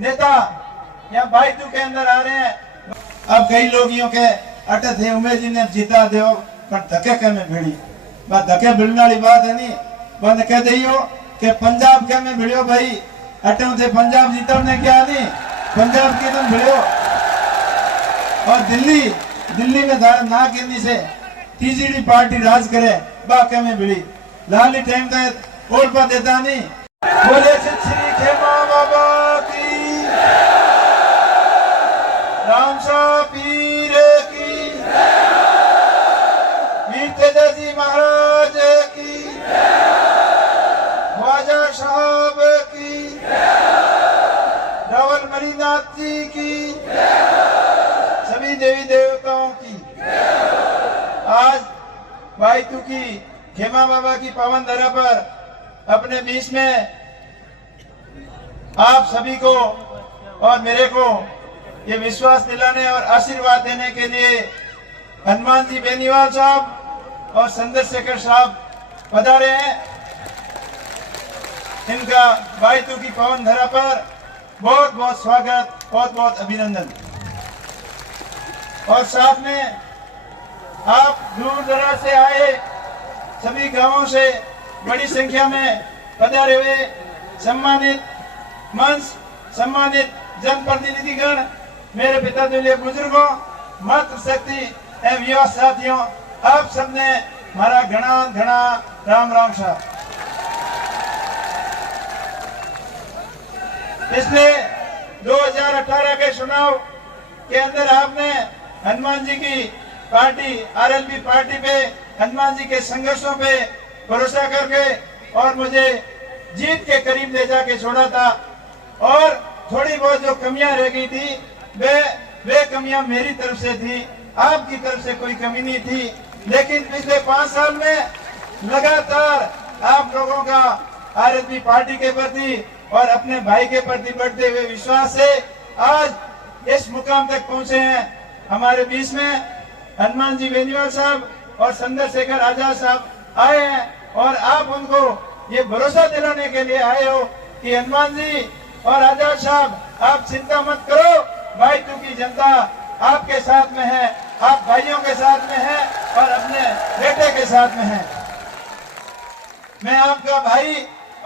नेता यहाँ बाईतू के अंदर आ रहे हैं। अब कई लोग यूं के अटे थे उमेश जी ने जीता दो पर धक्के के में भिड़ी बात धक्के भिड़ने वाली बात है नहीं। बंद कह दियो कि पंजाब के में भिड़ियो भाई अटे थे पंजाब जीता ने क्या नहीं पंजाब के तुम भिड़ियो और दिल्ली में धारा ना गिरनी से तीसरी पार्टी राज करे बाके में भिड़ी लाली टाइम का वोट पा देता नहीं। बोले श्री खेमा बाबा की रामसा पीर की वीर तेजाजी महाराज की ख्वाजा साहब की रावल मणिनाथ जी की सभी देवी देवताओं की। आज बाईतू की खेमा बाबा की पावन धरा पर अपने बीच में आप सभी को और मेरे को ये विश्वास दिलाने और आशीर्वाद देने के लिए हनुमान जी बेनीवाल साहब और चंद्रशेखर साहब पधारे हैं। इनका बाईतू की पावन धरा पर बहुत बहुत स्वागत बहुत बहुत अभिनंदन। और साथ में आप दूर दराज से आए सभी गांवों से बड़ी संख्या में पधारे हुए सम्मानित मंच सम्मानित जनप्रतिनिधिगण मेरे पिता तुल्य बुजुर्गों मातृशक्ति एवं युवा साथियों आप सबने हमारा घना घना राम राम साहब। पिछले 2018 के चुनाव के अंदर आपने हनुमान जी की पार्टी आरएलपी पार्टी पे हनुमान जी के संघर्षों पे भरोसा करके और मुझे जीत के करीब ले जाके छोड़ा था और थोड़ी बहुत जो कमियां रह गई थी वे कमियां मेरी तरफ से थी आपकी तरफ से कोई कमी नहीं थी। लेकिन पिछले 5 साल में लगातार आप लोगों का आरएलपी पार्टी के प्रति और अपने भाई के प्रति बढ़ते हुए विश्वास से आज इस मुकाम तक पहुंचे हैं। हमारे बीच में हनुमान जी बेनीवाल साहब और चंद्रशेखर आजाद साहब आए हैं और आप उनको ये भरोसा दिलाने के लिए आए हो कि हनुमान जी और आजाद साहब आप चिंता मत करो बाईतू की जनता आपके साथ में है आप भाइयों के साथ में है और अपने बेटे के साथ में है। मैं आपका भाई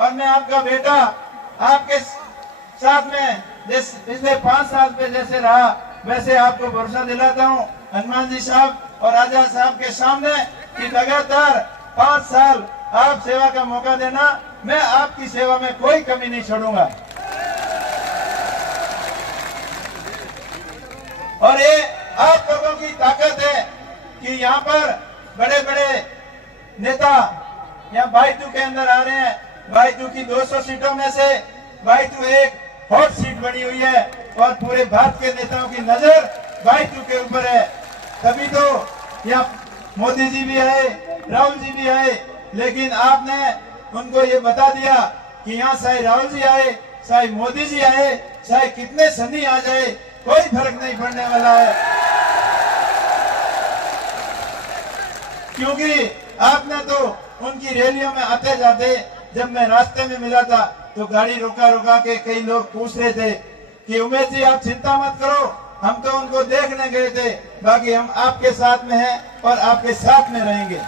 और मैं आपका बेटा आपके साथ में जिस पिछले 5 साल पे जैसे रहा वैसे आपको भरोसा दिलाता हूँ हनुमान जी साहब और आजाद साहब के सामने कि लगातार 5 साल आप सेवा का मौका देना मैं आपकी सेवा में कोई कमी नहीं छोड़ूंगा। और ये आप लोगों की ताकत है कि यहाँ पर बड़े बड़े नेता यहाँ बाईतू के अंदर आ रहे हैं। बाईतू की 200 सीटों में से बाईतू एक हॉट सीट बनी हुई है और पूरे भारत के नेताओं की नजर बाईतू के ऊपर है। तभी तो यहाँ मोदी जी भी आए राहुल जी भी आए लेकिन आपने उनको ये बता दिया कि यहाँ चाहे राहुल जी आए चाहे मोदी जी आए चाहे कितने सनी आ जाए कोई फर्क नहीं पड़ने वाला है। क्योंकि आपने तो उनकी रैलियों में आते जाते जब मैं रास्ते में मिला था तो गाड़ी रोका के कई लोग पूछ रहे थे कि उमेश जी आप चिंता मत करो हम तो उनको देखने गए थे बाकी हम आपके साथ में हैं और आपके साथ में रहेंगे।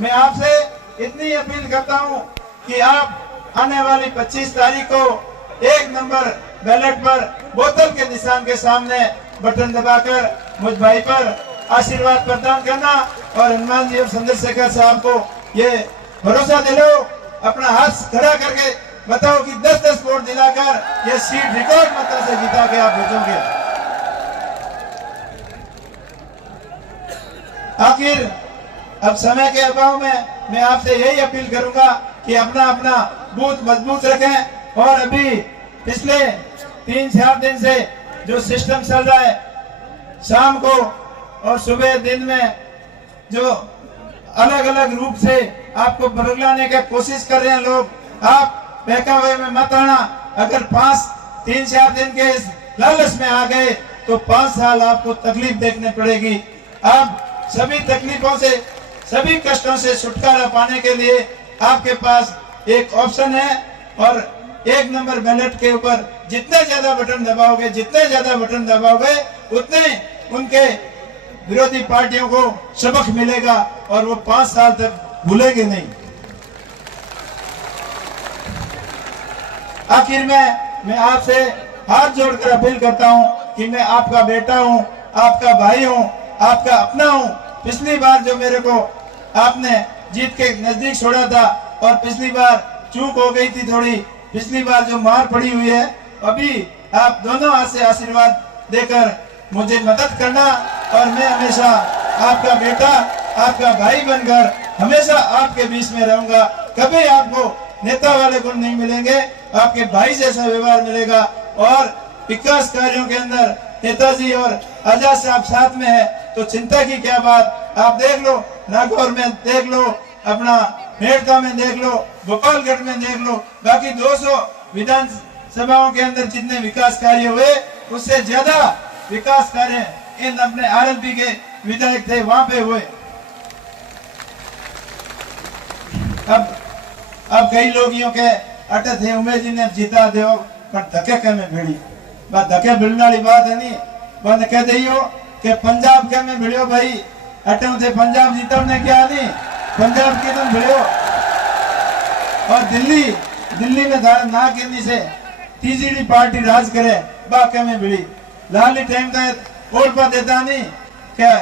मैं आपसे इतनी अपील करता हूं कि आप आने वाली 25 तारीख को 1 नंबर बैलेट पर बोतल के निशान के सामने बटन दबाकर मुझ भाई पर आशीर्वाद प्रदान करना और हनुमान जी और चंद्रशेखर साहब को ये भरोसा दिलाओ अपना हाथ खड़ा करके बताओ कि 10-10 वोट दिलाकर ये सीट रिकॉर्ड मतों से जिता के आप भेजोगे। आखिर अब समय के अभाव में मैं आपसे यही अपील करूंगा कि अपना अपना बूथ मजबूत रखें और अभी पिछले 3-4 दिन से जो सिस्टम चल रहा है शाम को और सुबह दिन में जो अलग अलग रूप से आपको बदलाने की कोशिश कर रहे हैं लोग आप बहकावे में मत आना। अगर 3-4 दिन के इस लालच में आ गए तो 5 साल आपको तकलीफ देखने पड़ेगी। आप सभी तकलीफों से सभी कष्टों से छुटकारा पाने के लिए आपके पास एक ऑप्शन है और एक नंबर बैलेट के ऊपर जितने ज्यादा बटन दबाओगे उतने उनके विरोधी पार्टियों को सबक मिलेगा और वो 5 साल तक भूलेंगे नहीं। आखिर में मैं आपसे हाथ जोड़कर अपील करता हूं कि मैं आपका बेटा हूं, आपका भाई हूं, आपका अपना हूं। पिछली बार जो मेरे को आपने जीत के नजदीक छोड़ा था और पिछली बार चूक हो गई थी थोड़ी, पिछली बार जो मार पड़ी हुई है, अभी आप दोनों हाथ से आशीर्वाद देकर मुझे मदद करना और मैं हमेशा आपका बेटा, आपका भाई बनकर हमेशा आपके बीच में रहूंगा। कभी आपको नेता वाले गुण नहीं मिलेंगे, आपके भाई जैसा व्यवहार मिलेगा। और विकास कार्यों के अंदर नेताजी और आजाद साहब साथ में है तो चिंता की क्या बात। आप देख लो, नागौर में देख लो, अपना मेड़ता में देख लो, गोपालगढ़ में देख लो, बाकी 200 विधानसभाओं के अंदर जितने विकास कार्य हुए उससे ज्यादा विकास कार्य इन अपने आरएलपी के विधायक थे वहां पे हुए। अब कई लोग यूं के अटे थे उमेश जी ने जीता दो पर धक्के के में भिड़ी बात, धक्के भिड़ने वाली बात है नहीं। बंद कह दियो कि पंजाब के में भिड़ियो भाई, अटे थे पंजाब जीता ने क्या नहीं, पंजाब के तुम भिड़ियो। और दिल्ली में ना कहनी से तीसरी पार्टी राज करे बाके में भिड़ी। लाली टाइम तक वोट पर देता नहीं क्या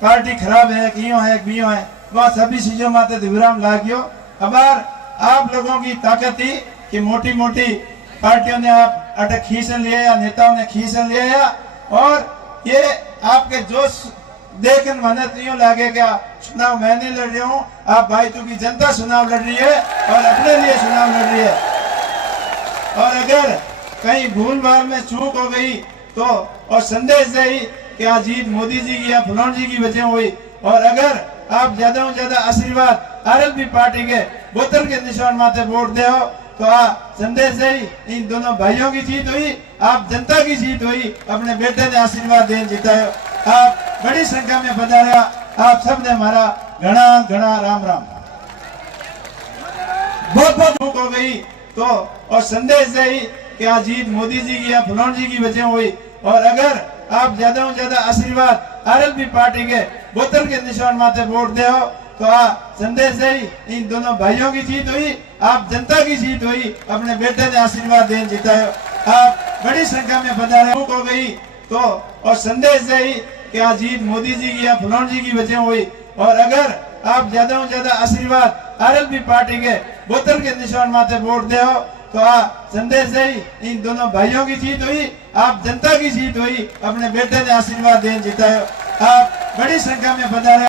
पार्टी खराब है, क्यों है, वह सभी चीजों माते विराम लागियो। अबार आप लोगों की ताकत थी कि मोटी मोटी पार्टियों ने आप अटक खींच लिया या नेताओं ने खींच लिया और ये आपके जोश देखकर मन यूं लगेगा चुनाव मैं नहीं लड़ रहा हूँ, आप भाई की जनता चुनाव लड़ रही है और अपने लिए चुनाव लड़ रही है। और अगर कहीं भूल भाल में चूक हो गई तो और संदेश दे कि आज जीत मोदी जी की या फलान जी की वजह हुई, और अगर आप ज्यादा से ज्यादा आशीर्वाद आरएलपी पार्टी के बोतल के निशान माथे वोट दे हो तो संदेश दे इन दोनों भाइयों की जीत हुई, आप जनता की जीत हुई, अपने बेटे ने आशीर्वाद दे जितायो। आप बड़ी संख्या में पधारा, आप सब ने हमारा घना घना राम राम। बहुत चूक हो गई तो और संदेश दे कि आज जीत मोदी जी की या फलान जी की वजह हुई, और अगर आप ज्यादा से ज्यादा आशीर्वाद आरएलपी पार्टी के बोतल के निशान माथे वोट दे हो तो संदेश दे इन दोनों भाइयों की जीत हुई, आप जनता की जीत हुई, अपने बेटे ने आशीर्वाद दे जितायो। आप बड़ी संख्या में पधारे, चूक हो गई तो और संदेश दे कि आज जीत मोदी जी की या फलान जी की वजह हुई, और अगर आप ज्यादा से ज्यादा आशीर्वाद आरएलपी पार्टी के बोतल के निशान माथे वोट दे हो तो संदेश दे इन दोनों भाइयों की जीत हुई, आप जनता की जीत हुई, अपने बेटे ने आशीर्वाद दे जितायो। आप बड़ी संख्या में पधारे।